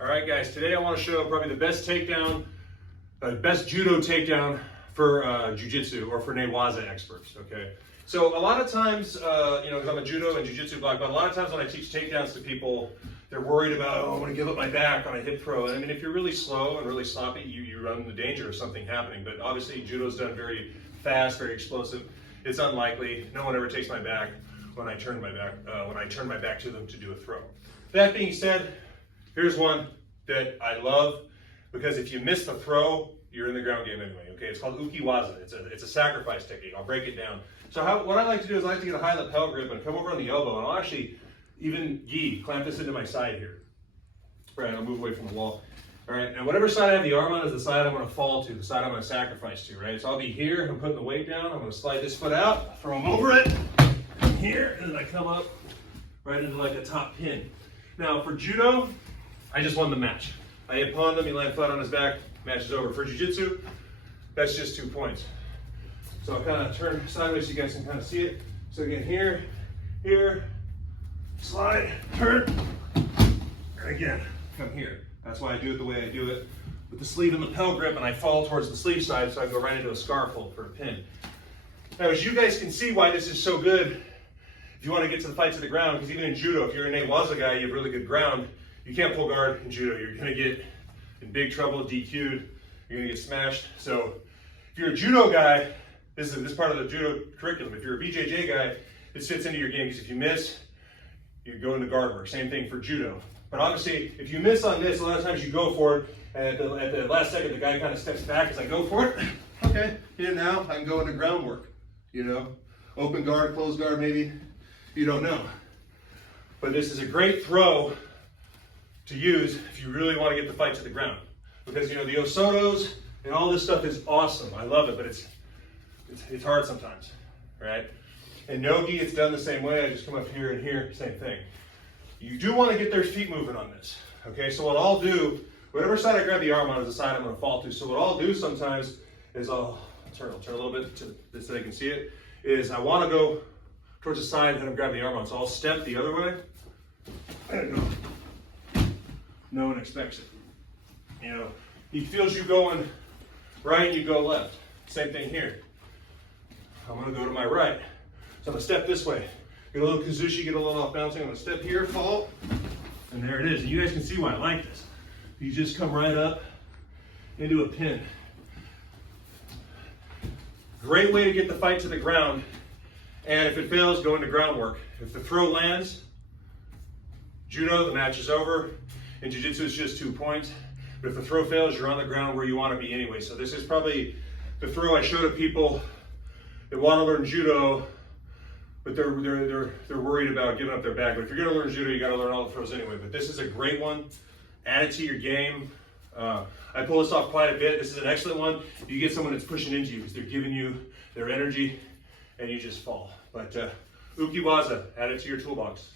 All right, guys, today I want to show probably the best takedown, best judo takedown for jiu-jitsu or for newaza experts, okay? So a lot of times, because I'm a judo and jiu-jitsu black belt, a lot of times when I teach takedowns to people, they're worried about, oh, I'm gonna give up my back on a hip throw. And I mean, if you're really slow and really sloppy, you run the danger of something happening. But obviously judo's done very fast, very explosive. It's unlikely. No one ever takes my back when I turn my back to them to do a throw. That being said, here's one that I love, because if you miss the throw, you're in the ground game anyway, okay? It's called Uki Waza-The. It's a sacrifice technique. I'll break it down. So what I like to do is I like to get a high lapel grip and come over on the elbow, and I'll actually even clamp this into my side here. Right, I'll move away from the wall. All right, and whatever side I have the arm on is the side I'm gonna fall to, the side I'm gonna sacrifice to, right? So I'll be here, I'm putting the weight down, I'm gonna slide this foot out, throw them over it, here, and then I come up right into like a top pin. Now for judo, I just won the match. I hit pawned him, he landed flat on his back, match is over. For jiu-jitsu, that's just 2 points. So I'll kind of turn sideways so you guys can kind of see it. So again, here, slide, turn, and again, come here. That's why I do it the way I do it, with the sleeve and lapel grip, and I fall towards the sleeve side so I go right into a scarf hold for a pin. Now, as you guys can see why this is so good, if you want to get to the fight to the ground, because even in judo, if you're a newaza guy, you have really good ground, you can't pull guard in judo. You're going to get in big trouble, DQ'd, you're going to get smashed. So if you're a judo guy, this is part of the judo curriculum. If you're a BJJ guy, this fits into your game, because if you miss, you go into guard work. Same thing for judo. But obviously, if you miss on this, a lot of times you go for it, and at the last second, the guy kind of steps back as I go for it. Okay, here now, I can go into groundwork. Open guard, closed guard, maybe. You don't know. But this is a great throw to use if you really want to get the fight to the ground. Because the Osotos and all this stuff is awesome. I love it, but it's hard sometimes, right? And Nogi, it's done the same way. I just come up here and here, same thing. You do want to get their feet moving on this, okay? So what I'll do, whatever side I grab the arm on is the side I'm going to fall to. So what I'll do sometimes is I'll turn a little bit to this so they can see it, is I want to go towards the side and grab the arm on. So I'll step the other way and go. No one expects it. He feels you going right, you go left. Same thing here. I'm going to go to my right. So I'm going to step this way. Get a little kazushi, get a little off bouncing. I'm going to step here, fall, and there it is. And you guys can see why I like this. You just come right up into a pin. Great way to get the fight to the ground. And if it fails, go into groundwork. If the throw lands, judo, the match is over. In jiu-jitsu, it's just 2 points. But if the throw fails, you're on the ground where you want to be anyway. So this is probably the throw I show to people that want to learn judo, but they're worried about giving up their back. But if you're going to learn judo, you got to learn all the throws anyway. But this is a great one. Add it to your game. I pull this off quite a bit. This is an excellent one. You get someone that's pushing into you because they're giving you their energy, and you just fall. But Uki Waza, add it to your toolbox.